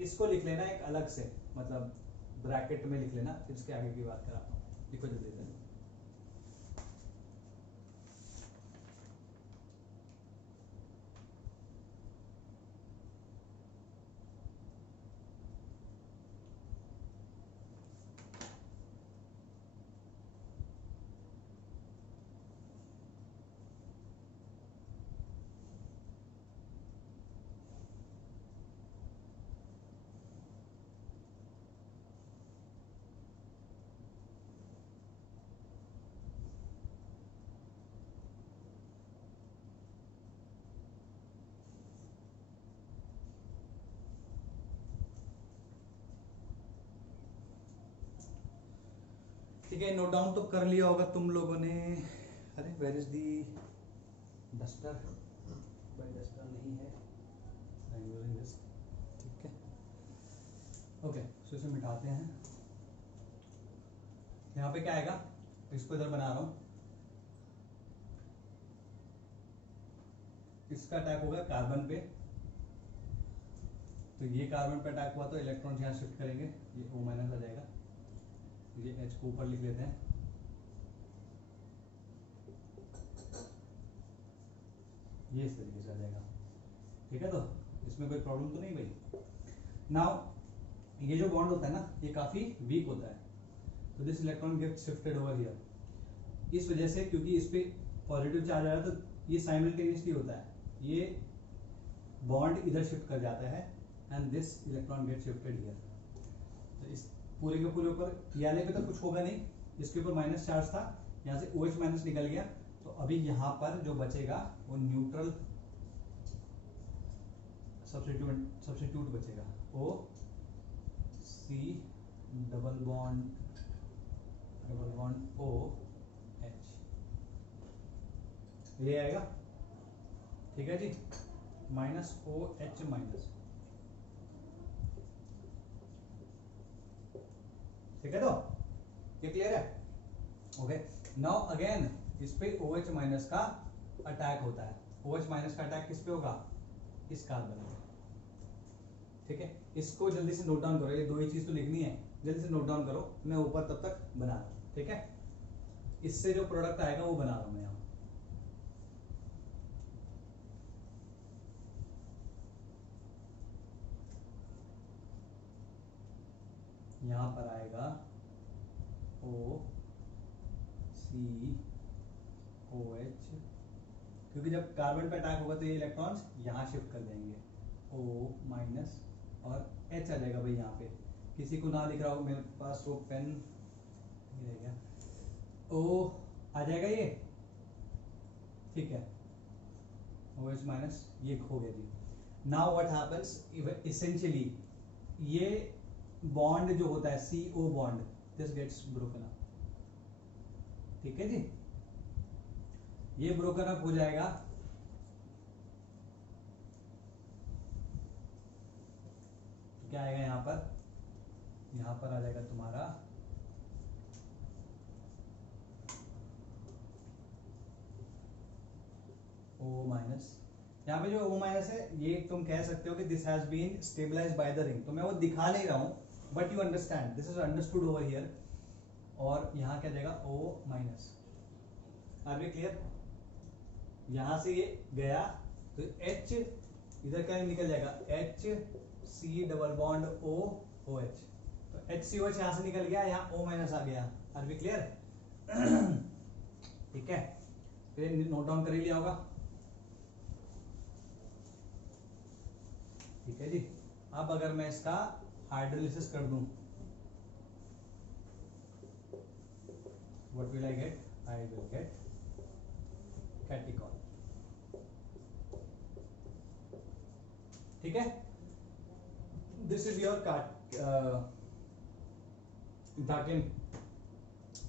इसको लिख लेना एक अलग से, मतलब ब्रैकेट में लिख लेना, फिर इसके आगे की बात कराता हूँ, लिखो जल्दी से। ठीक है, नोट डाउन तो कर लिया होगा तुम लोगों ने। अरे वेयर इज दी डस्टर, भाई डस्टर नहीं है, आई एम यूजिंग दिस, ठीक है। ओके, सो इसे मिटाते हैं। यहाँ पे क्या आएगा, तो इसको इधर बना रहा हूँ, इसका अटैक होगा कार्बन पे, तो ये कार्बन पे अटैक हुआ तो इलेक्ट्रॉन यहाँ शिफ्ट करेंगे, ये O माइनस आ जाएगा, ये H को ऊपर लिख लेते हैं, ये इस तरीके से आ जाएगा, ठीक है। तो इसमें कोई प्रॉब्लम तो नहीं भाई। नाउ ये जो बॉन्ड होता है ना, ये काफी वीक होता है, तो this electron get shifted over here, इस वजह से, क्योंकि इस पे पॉजिटिव चार्ज आ रहा है तो ये साइमल्टेनियसली होता है, ये बॉन्ड इधर शिफ्ट कर जाता है and this electron get shifted here. तो इस पूरे के पूरे ऊपर ये आने पे तो कुछ होगा नहीं, इसके ऊपर माइनस चार्ज था, यहाँ से OH माइनस निकल गया, तो अभी यहाँ पर जो बचेगा वो न्यूट्रल सब्स्टिट्यूट बचेगा, O C double bond OH, ये आएगा, ठीक है जी, माइनस OH माइनस, ठीक है। तो ये क्लियर है, ओके। नाउ अगेन इस पे OH माइनस का अटैक होता है, OH माइनस का अटैक किस पे होगा, इस कार्बन पे, ठीक है। इसको जल्दी से नोट डाउन करो, ये दो ही चीज तो लिखनी है, जल्दी से नोट डाउन करो, मैं ऊपर तब तक बना रहा हूं, ठीक है। इससे जो प्रोडक्ट आएगा वो बना रहा हूं मैं यहाँ, यहाँ पर आएगा O C OH, क्योंकि जब कार्बन पे अटैक होगा तो ये इलेक्ट्रॉन्स यहाँ शिफ्ट कर जाएंगे, O माइनस और H आ जाएगा भाई यहाँ पे, किसी को ना लिख रहा हो, मेरे पास वो पेन रह गया, O आ जाएगा ये, ठीक है, OH माइनस ये खो गया जी। नाउ व्हाट हैपेंस, एसेंशियली ये बॉन्ड जो होता है CO bond, this gets broken up, ठीक है जी, ये ब्रोकन अप हो जाएगा, तो क्या आएगा यहाँ पर आ जाएगा तुम्हारा O माइनस, यहाँ पे जो O माइनस है ये तुम कह सकते हो कि this has been stabilised by the ring, तो मैं वो दिखा नहीं रहा हूँ, but you understand, this is understood over here. और यहाँ क्या जाएगा O minus, are we clear? यहां से ये गया तो H इधर क्या निकल जाएगा, HC डबल बॉन्ड OH, तो HCOH यहां से निकल गया, यहाँ O माइनस आ गया, आर वी क्लियर? ठीक है, फिर नोट डाउन कर ही लिया होगा। ठीक है जी, अब अगर मैं इसका हाइड्रोलिसिस कर दूं, what will I get? I will get catechol. ठीक है, this is your Dakin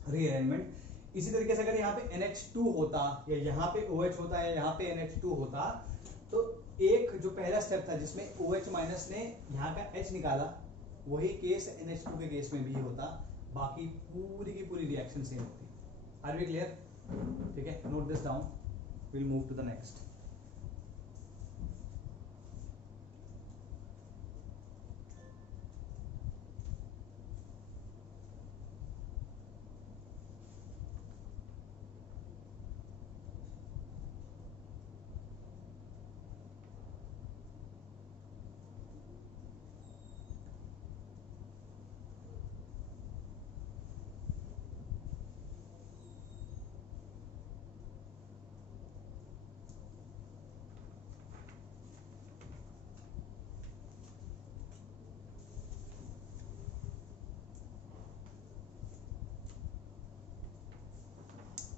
rearrangement. इसी तरीके से अगर यहाँ पे NH2 होता या यहाँ पे OH होता या यहाँ पे NH2 होता, तो एक जो पहला स्टेप था जिसमें OH माइनस ने यहाँ का H निकाला, वही केस NH2 के केस में भी होता, बाकी पूरी की पूरी रिएक्शन सेम होती। Are we clear? ठीक है, note this down, will move to the next.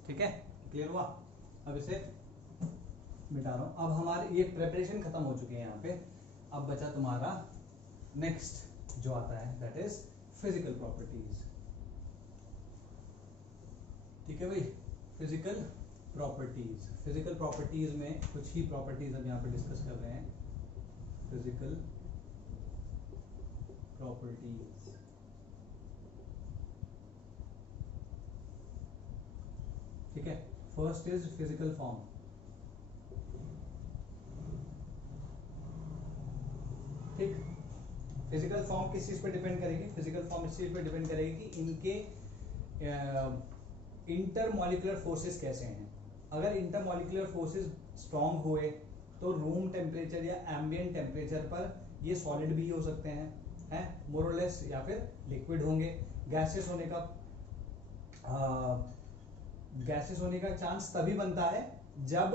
ठीक है, क्लियर हुआ? अब इसे मिटा रहा हूं। अब हमारे ये प्रिपरेशन खत्म हो चुके हैं यहाँ पे, अब बचा तुम्हारा नेक्स्ट जो आता है, दैट इज फिजिकल प्रॉपर्टीज। ठीक है भाई, फिजिकल प्रॉपर्टीज। फिजिकल प्रॉपर्टीज में कुछ ही प्रॉपर्टीज अब यहाँ पे डिस्कस कर रहे हैं। फिजिकल प्रॉपर्टीज, ठीक है। First is physical form. ठीक, फिजिकल फॉर्म किस चीज पे डिपेंड करेगी? फिजिकल फॉर्म इस चीज पे डिपेंड करेगी कि इनके इंटरमॉलिक्यूलर फोर्सेस कैसे हैं। अगर इंटरमॉलिक्यूलर फोर्सेस स्ट्रांग हुए तो रूम टेम्परेचर या एम्बिएंट टेम्परेचर पर ये सॉलिड भी हो सकते हैं मोर और लेस, या फिर लिक्विड होंगे। गैसेस होने का चांस तभी बनता है जब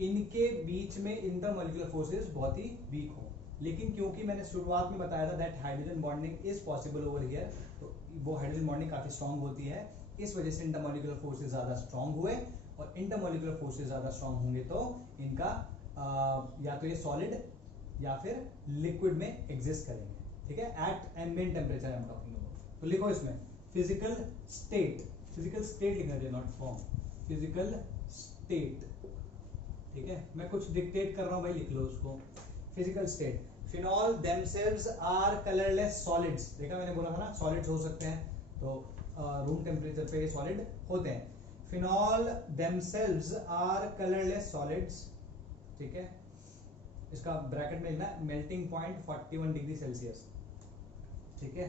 इनके बीच में इंटरमॉलिक्यूलर फोर्सेस बहुत ही वीक हो। लेकिन क्योंकि मैंने शुरुआत में बताया था that hydrogen bonding is possible over here, तो वो हाइड्रोजन बॉन्डिंग काफी स्ट्रांग होती है, इस वजह से इंटरमॉलिक्यूलर फोर्सेस ज्यादा स्ट्रांग हुए, और इंटरमॉलिक्यूलर फोर्सेस ज्यादा स्ट्रांग होंगे तो इनका या तो ये सॉलिड या फिर लिक्विड में एग्जिस्ट करेंगे। ठीक है, at ambient temperature I am talking about. तो लिखो इसमें फिजिकल स्टेट, फिजिकल स्टेट लिखना चाहिए, नॉट फॉर्म, फिजिकल स्टेट। ठीक है, मैं कुछ डिक्टेट कर रहा हूं भाई, लिख लो उसको। Physical state, phenol themselves are colourless solids. देखा मैंने बोला था ना, सॉलिड्स हो सकते हैं, तो रूम टेम्परेचर पे ये सॉलिड होते हैं। Phenol themselves are colourless solids. ठीक है, इसका ब्रैकेट में लिखना है मेल्टिंग पॉइंट 41 डिग्री सेल्सियस। ठीक है,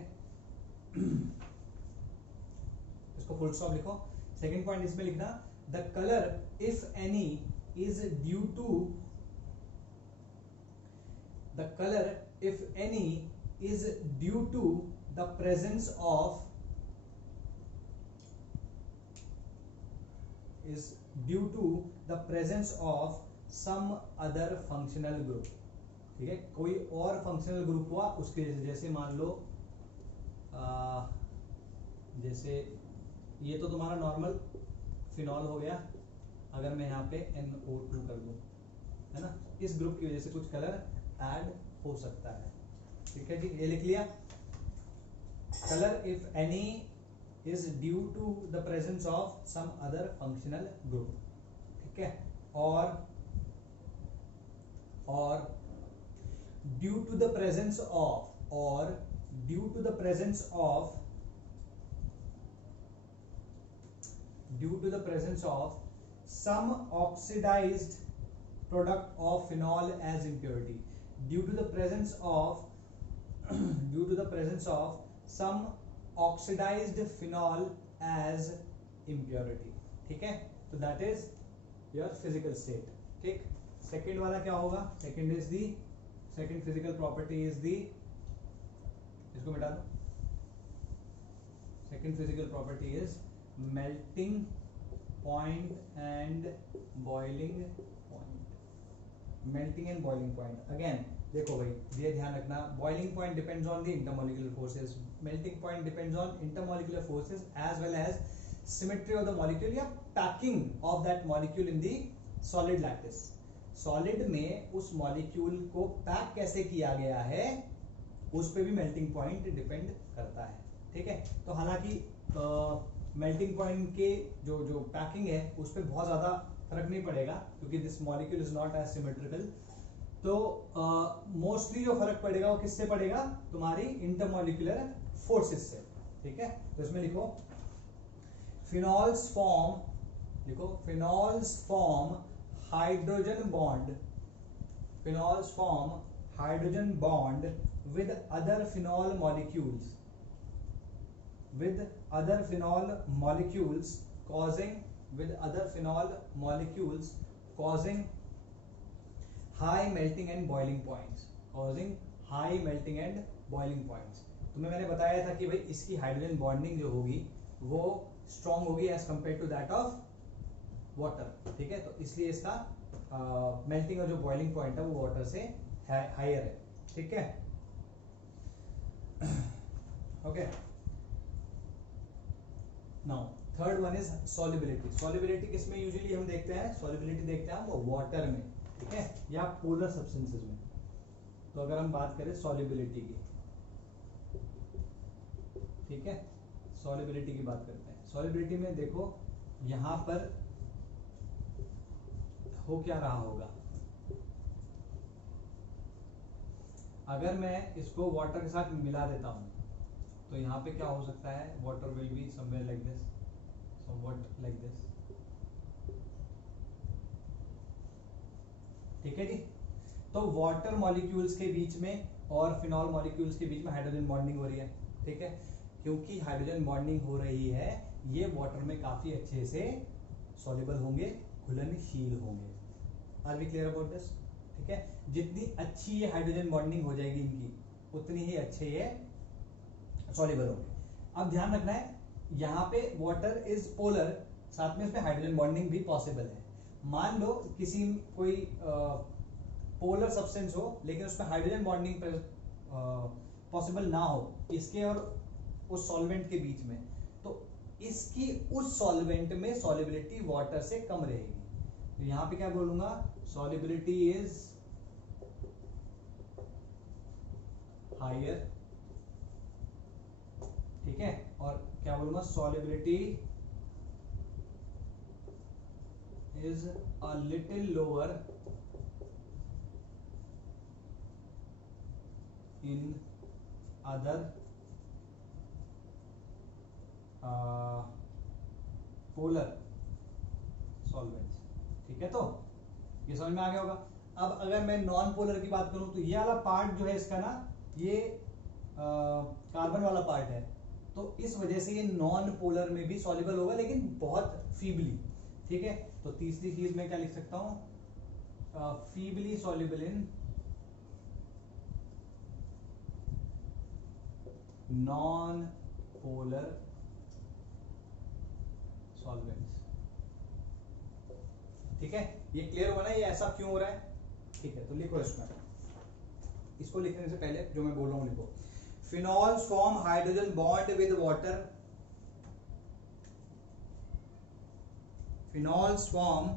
इसको फुल स्टॉप लिखो। सेकंड पॉइंट इसमें लिखना, the colour if any is due to, the color if any is due to the presence of, is due to the presence of some other functional group। ठीक है, कोई और फंक्शनल ग्रुप हुआ उसके, जैसे मान लो जैसे ये तो तुम्हारा नॉर्मल फिनॉल हो गया, अगर मैं यहाँ पे NO2 कर दूं, है ना, इस ग्रुप की वजह से कुछ कलर ऐड हो सकता है। ठीक है जी, ये लिख लिया। Colour if any is due to the presence of some other functional group. ठीक है, और due to the presence of, और due to the presence of, due to the presence of some oxidized product of phenol as impurity due to the presence of due to the presence of some oxidized phenol as impurity. ठीक है, तो that is your physical state. ठीक, सेकेंड वाला क्या होगा? Second is the second physical property is the, इसको मिटा दो. Second physical property is melting point and boiling point. Melting and boiling point again देखो भाई, ये ध्यान रखना, boiling point depends on the intermolecular forces, melting point depends on intermolecular forces as well as symmetry of the molecule या packing of that molecule in the solid lattice. Solid में उस मॉलिक्यूल को पैक कैसे किया गया है उस पे भी मेल्टिंग पॉइंट डिपेंड करता है. ठीक है, तो हालांकि मेल्टिंग पॉइंट के जो पैकिंग है उस पर बहुत ज्यादा फर्क नहीं पड़ेगा क्योंकि this molecule is not as symmetrical. तो मोस्टली जो फर्क पड़ेगा वो किससे पड़ेगा? तुम्हारी इंटरमॉलिक्यूलर फोर्सेस से. ठीक है, तो इसमें लिखो फिनॉल्स फॉर्म, लिखो phenols form hydrogen bond, phenols form hydrogen bond with other phenol molecules, with other phenol molecules causing, with other phenol molecules causing high melting and boiling points, causing high melting and boiling points. तुम्हें मैंने बताया था कि भाई इसकी हाइड्रोजन बॉन्डिंग जो होगी वो स्ट्रॉन्ग होगी as compare to that of water. ठीक है, तो इसलिए इसका मेल्टिंग और जो बॉइलिंग पॉइंट है वो वाटर से हायर है. ठीक है, okay. Now third one is solubility. Solubility किसमें यूजुअली हम देखते हैं? सॉल्युबिलिटी देखते हैं हम वाटर में, ठीक है, या पोलर सब्सटेंसेस में. तो अगर हम बात करें सॉल्युबिलिटी की, ठीक है, सॉल्युबिलिटी की बात करते हैं. सॉल्युबिलिटी में देखो यहां पर हो क्या रहा होगा. अगर मैं इसको वाटर के साथ मिला देता हूं तो यहां पे क्या हो सकता है? Water will be somewhere like this, somewhat like this. ठीक है जी. तो वाटर मॉलिक्यूल्स के बीच में और फिनॉल मॉलिक्यूल्स के बीच में हाइड्रोजन बॉन्डिंग हो रही है. ठीक है, क्योंकि हाइड्रोजन बॉन्डिंग हो रही है ये वाटर में काफी अच्छे से सॉल्युबल होंगे, घुलनशील होंगे. Are we clear about this? ठीक है, जितनी अच्छी ये हाइड्रोजन बॉन्डिंग हो जाएगी इनकी उतनी ही अच्छे ये सॉल्युबल होंगे. अब ध्यान रखना है यहाँ पे वाटर इज पोलर, साथ में इसमें हाइड्रोजन बॉन्डिंग भी पॉसिबल है. मान लो किसी कोई पोलर सब्सटेंस हो लेकिन उसमें हाइड्रोजन बॉन्डिंग पॉसिबल ना हो इसके और उस सॉल्वेंट के बीच में, तो इसकी उस सॉल्वेंट में सॉल्युबिलिटी वाटर से कम रहेगी. तो यहां पे क्या बोलूंगा? Solubility is higher. ठीक है, और क्या बोलूंगा? Solubility is a little lower in other polar solvents. ठीक है, तो ये समझ में आ गया होगा. अब अगर मैं नॉन पोलर की बात करूं तो ये वाला पार्ट जो है इसका ना, ये कार्बन वाला पार्ट है, तो इस वजह से ये नॉन पोलर में भी सॉल्युबल होगा लेकिन बहुत फीबली. ठीक है, तो तीसरी चीज मैं क्या लिख सकता हूं? Feebly soluble in non polar solvents. ठीक है, ये क्लियर हुआ ना ये ऐसा क्यों हो रहा है? ठीक है, तो लिखो इसमें, इसको लिखने से पहले जो मैं बोल रहा हूं लिखो. Phenols form hydrogen bond with water. Phenols form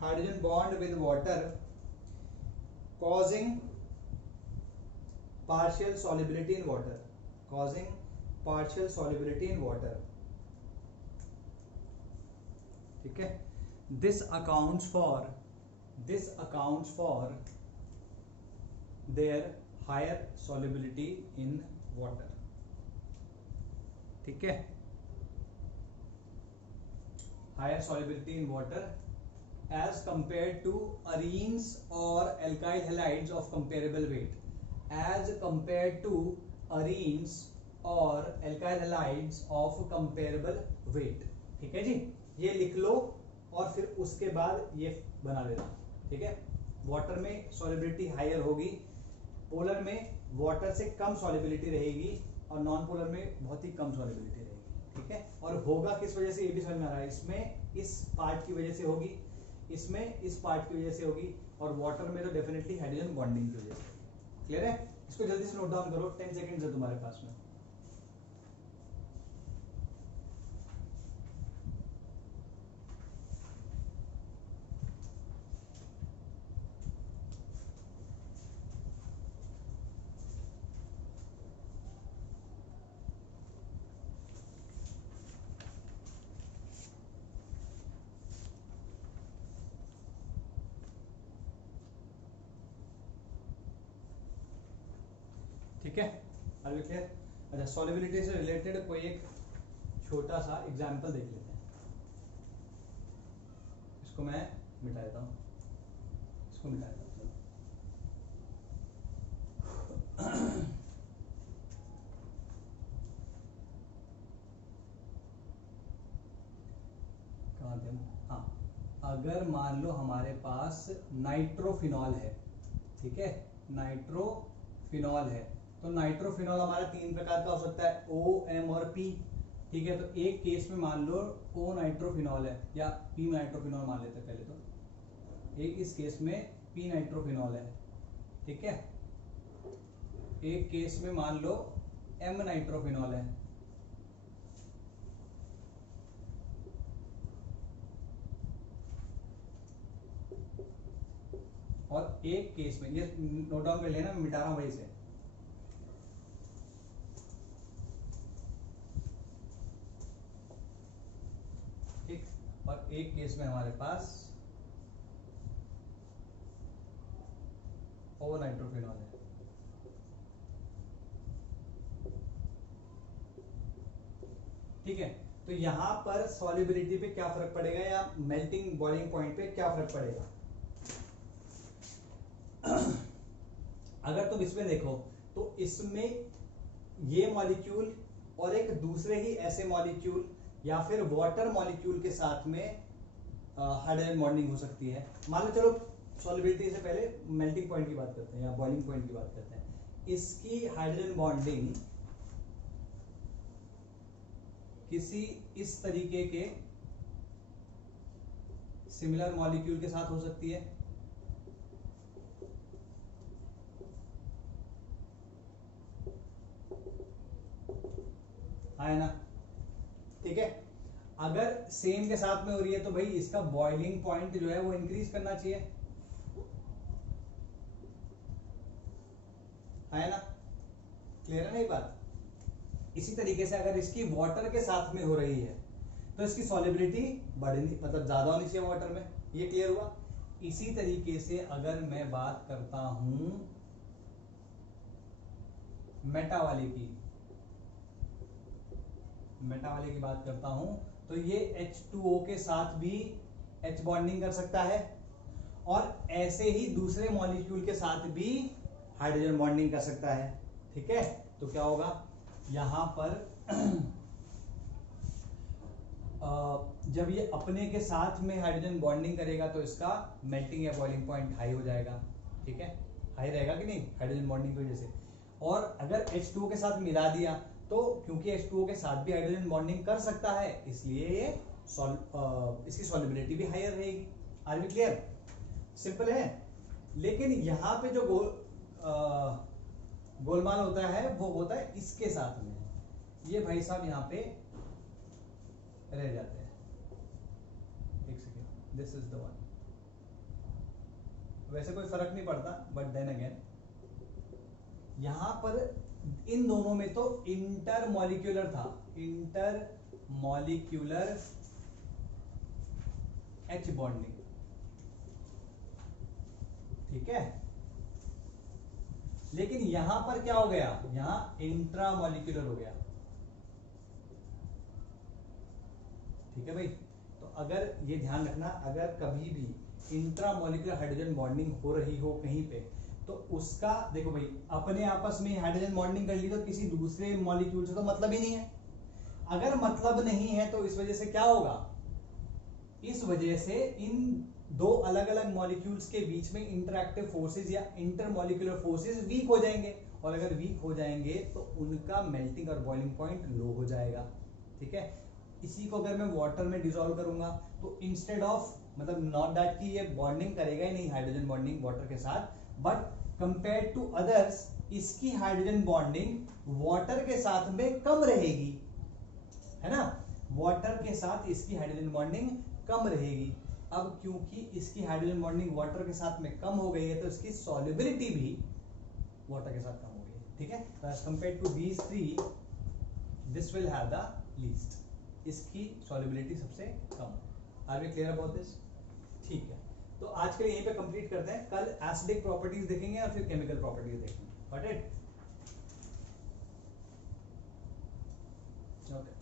hydrogen bond with water causing partial solubility in water, causing partial solubility in water. ठीक है, this accounts for their higher solubility in water. ठीक है, higher solubility in water as compared to arenes or alkyl halides of comparable weight, as compared to arenes और alkyl halides of comparable weight। ठीक है जी, ये लिख लो और फिर उसके बाद ये बना देना। ठीक है, वाटर में सॉलिबिलिटी हायर होगी, पोलर में वाटर से कम सॉलिबिलिटी रहेगी और नॉन पोलर में बहुत ही कम सॉलिबिलिटी रहेगी। ठीक है, और होगा किस वजह से ये भी समझ में आ रहा है, इसमें इस पार्ट की वजह से होगी, इसमें इस पार्ट की वजह से होगी, और वाटर में तो डेफिनेटली हाइड्रोजन बॉन्डिंग की वजह से। क्लियर है? इसको जल्दी से नोट डाउन करो, 10 सेकेंड है तुम्हारे पास में। ठीक है, आर वी क्लियर? अच्छा, सॉल्युबिलिटी से रिलेटेड कोई एक छोटा सा एग्जांपल देख लेते हैं। इसको मैं मिटा देता हूँ, इसको मिटा देता हूँ। कहाँ थे हम? हाँ, अगर मान लो हमारे पास नाइट्रोफिनॉल है, ठीक है, नाइट्रोफिनॉल है, तो नाइट्रोफिनॉल हमारा 3 प्रकार का हो सकता है, O, M और P। ठीक है, तो एक केस में मान लो O नाइट्रोफिनॉल है या P नाइट्रोफिनॉल मान लेते हैं पहले तो, एक इस केस में P नाइट्रोफिनॉल है। ठीक है, एक केस में मान लो M नाइट्रोफिनॉल है। और एक केस में, ये नोट डाउन कर लेना, मैं मिटा रहा हूं वही से। ठीक, और एक केस में हमारे पास O नाइट्रोफिनॉल है। ठीक है, तो यहां पर सॉल्युबिलिटी पे क्या फर्क पड़ेगा या मेल्टिंग बॉइलिंग पॉइंट पे क्या फर्क पड़ेगा? अगर तुम इसमें देखो तो इसमें ये मॉलिक्यूल और एक दूसरे ही ऐसे मॉलिक्यूल या फिर वाटर मॉलिक्यूल के साथ में हाइड्रोजन बॉन्डिंग हो सकती है। मान लो, चलो सॉल्युबिलिटी से पहले मेल्टिंग पॉइंट की बात करते हैं या बॉइलिंग पॉइंट की बात करते हैं। इसकी हाइड्रोजन बॉन्डिंग किसी इस तरीके के सिमिलर मॉलिक्यूल के साथ हो सकती है, है ना? ठीक है, अगर सेम के साथ में हो रही है तो भाई इसका बॉइलिंग पॉइंट जो है वो इंक्रीज करना चाहिए, है ना? क्लियर है ना ये बात? इसी तरीके से अगर इसकी वाटर के साथ में हो रही है तो इसकी सॉल्युबिलिटी बढ़नी, मतलब ज्यादा होनी चाहिए वाटर में। ये क्लियर हुआ? इसी तरीके से अगर मैं बात करता हूं मेटा वाले की बात करता हूं, तो ये H2O के साथ भी H बॉन्डिंग कर सकता है और ऐसे ही दूसरे मॉलिक्यूल के साथ भी हाइड्रोजन बॉन्डिंग कर सकता है। ठीक है, तो क्या होगा यहां पर जब ये अपने के साथ में हाइड्रोजन बॉन्डिंग करेगा तो इसका मेल्टिंग या बॉइलिंग पॉइंट हाई हो जाएगा। ठीक है, हाई रहेगा कि नहीं हाइड्रोजन बॉन्डिंग की वजह से। और अगर H2O के साथ मिला दिया तो क्योंकि H2O के साथ भी हाइड्रोजन बॉन्डिंग कर सकता है, इसलिए ये इसकी सॉल्युबिलिटी भी हायर रहेगी। Are we clear? सिंपल है। लेकिन यहाँ पे जो गोलमाल होता है वो होता है इसके साथ में, ये भाई साहब यहाँ पे रह जाते हैं। एक second, this is the one. वैसे कोई फर्क नहीं पड़ता, बट देन अगेन यहां पर इन दोनों में तो इंटरमॉलिक्यूलर था, इंटरमॉलिक्यूलर H बॉन्डिंग। ठीक है, लेकिन यहां पर क्या हो गया, यहां इंट्रामॉलिक्यूलर हो गया। ठीक है भाई, तो अगर ये ध्यान रखना, अगर कभी भी इंट्रामोलिकुलर हाइड्रोजन बॉन्डिंग हो रही हो कहीं पे, तो उसका देखो भाई, अपने आपस में हाइड्रोजन बॉन्डिंग कर ली तो किसी दूसरे मॉलिक्यूल से तो मतलब ही नहीं है। अगर मतलब नहीं है तो इस वजह से क्या होगा, इस वजह से इन दो अलग अलग मॉलिक्यूल्स के बीच में इंटरएक्टिव फोर्सेस या इंटरमॉलिक्यूलर फोर्सेस वीक हो जाएंगे, और अगर वीक हो जाएंगे तो उनका मेल्टिंग और बॉइलिंग पॉइंट लो हो जाएगा। ठीक है, इसी को अगर मैं वाटर में डिसॉल्व करूंगा तो इंस्टेड ऑफ, मतलब नॉट दैट कि ये बॉन्डिंग करेगा ही नहीं हाइड्रोजन बॉन्डिंग वाटर के साथ, बट कंपेयर्ड टू अदर्स इसकी हाइड्रोजन बॉन्डिंग वाटर के साथ में कम रहेगी, है ना, वाटर के साथ इसकी हाइड्रोजन बॉन्डिंग कम रहेगी। अब क्योंकि इसकी हाइड्रोजन बॉन्डिंग वाटर के साथ में कम हो गई है तो इसकी सॉल्युबिलिटी भी वाटर के साथ कम हो गई है। ठीक है, तो as compared to these three this will have the least, इसकी सॉल्युबिलिटी सबसे कम। Are we clear about this? ठीक है, तो आज के लिए यहीं पे कंप्लीट करते हैं, कल एसिडिक प्रॉपर्टीज देखेंगे और फिर केमिकल प्रॉपर्टीज देखेंगे। Got it? ओके।